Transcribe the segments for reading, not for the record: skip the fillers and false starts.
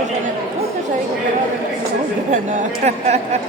Justo ya dijo que no me gusta nada.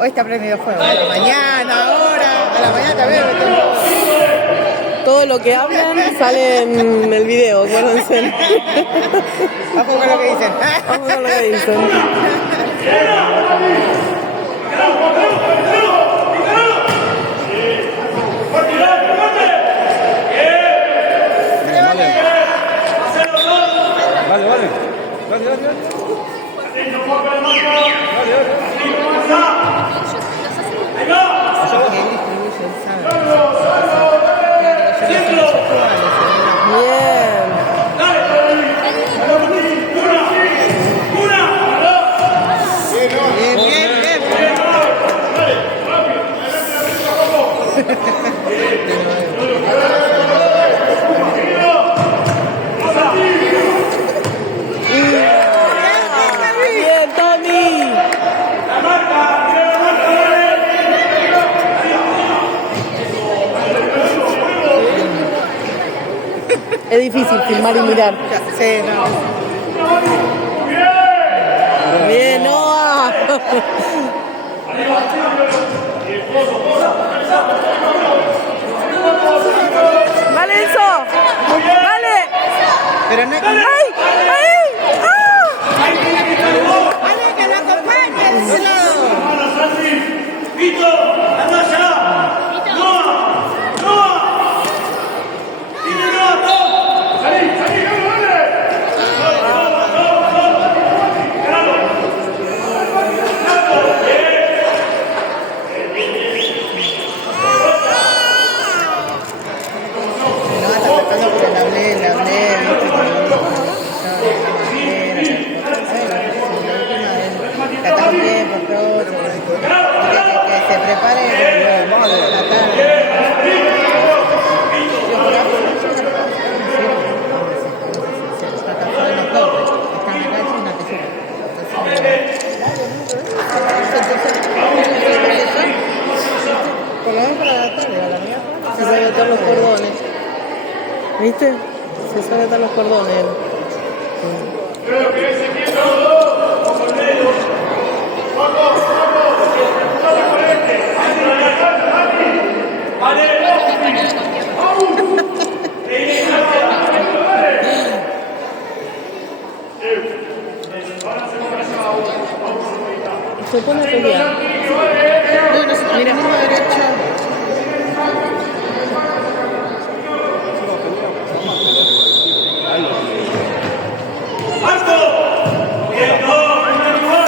Hoy está prendido fuego. A la mañana, ahora, a la mañana también. Todo lo que hablan sale en el video, acuérdense. Ojo con lo que dicen. Ojo con lo que dicen. Bien, Tony. Es difícil filmar y mirar. Sí, no. Bien, Noah. Vale, eso. Vale. Pero no hay que... ¡Ay! ¡Ay! ¡Ah! ¡Vale, que la acompañe de ese lado! ¡Vito! ¡Anda allá! ¡Noa! ¡Noa! ¡Dime Noa, todo! ¡Salí, salí, dale! No, está tratando porque le hablé, viste, que está un tiempo, todo, que se prepare la tarde. Por lo menos para la tarde, a la mía. Se sabe atar los cordones. ¿Viste? Se sabe atar los cordones. Se pone a pelear. No, no sé, mira, mismo derecho.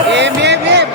Bien, bien, bien.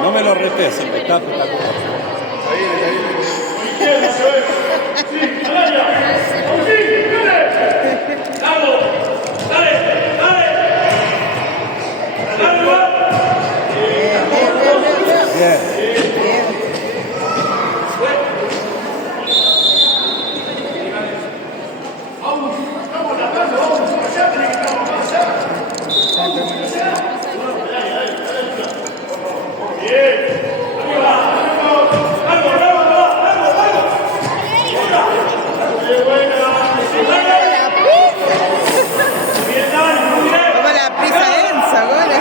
No me lo retes, está espectacular. Bien. Como la prisa densa, ¿no? La lleva.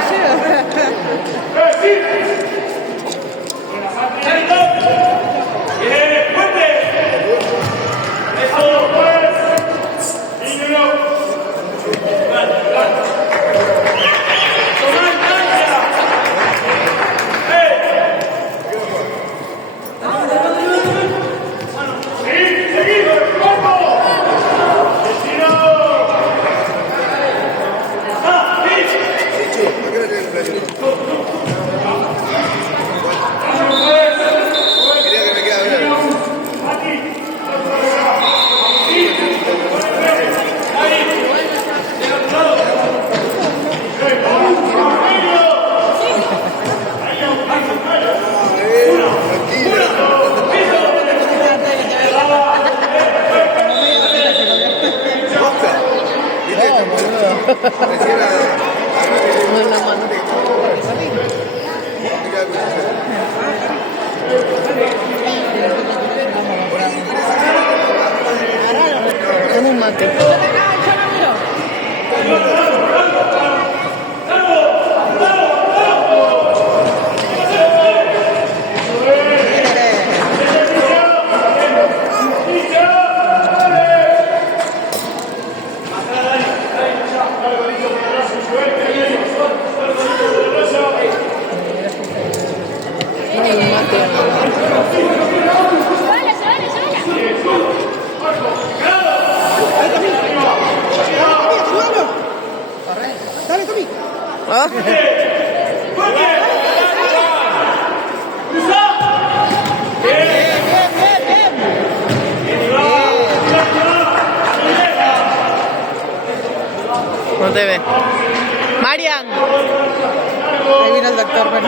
No en la mano. Ah. No te ve. Marian. Ahí vino el doctor, bueno.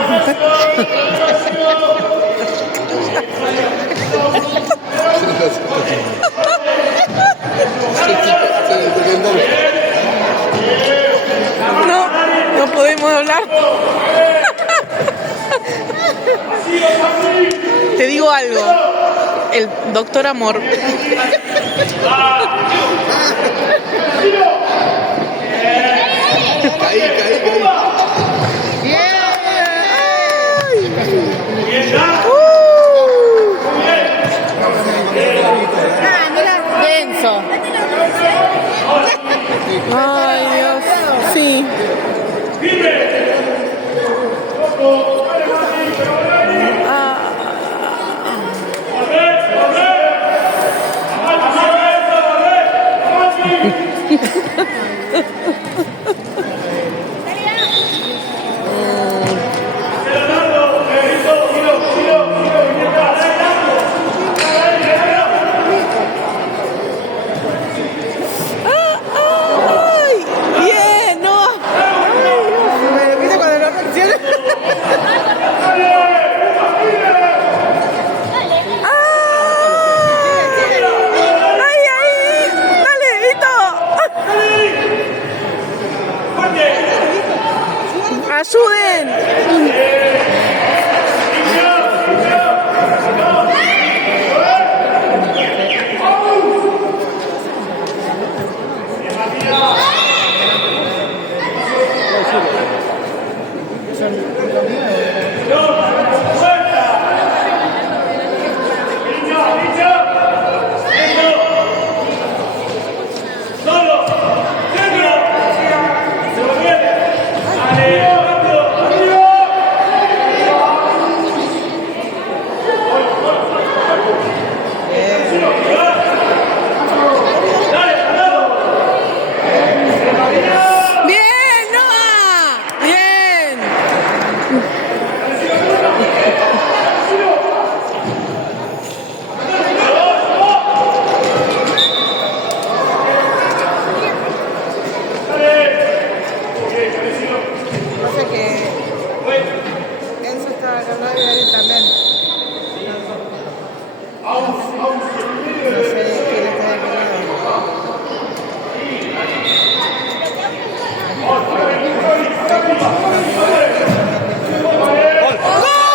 No, no podemos hablar. Te digo algo. El doctor Amor. Denso. Ay, Dios. Sí. Ay, bien, no. Me repite cuando no reacciona. Ay, ay, dale, Vito. Ayuden. Bien, Noah. Bien. Pasa que Enzo estaba con novio y él también. No sé quién está de ¡Gol!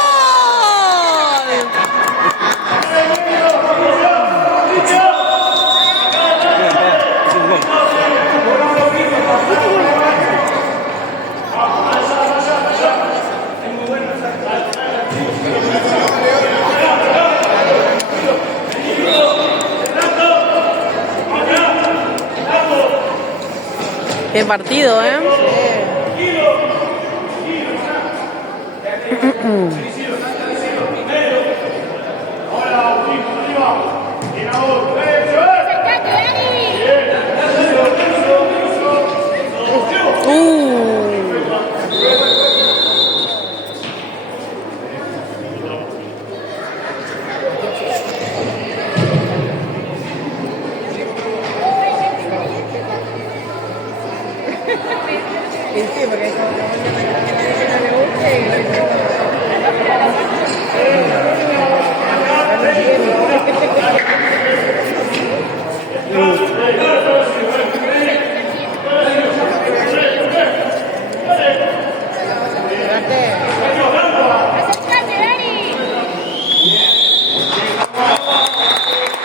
Qué partido, ¿eh? Sí, porque es como que no le guste y...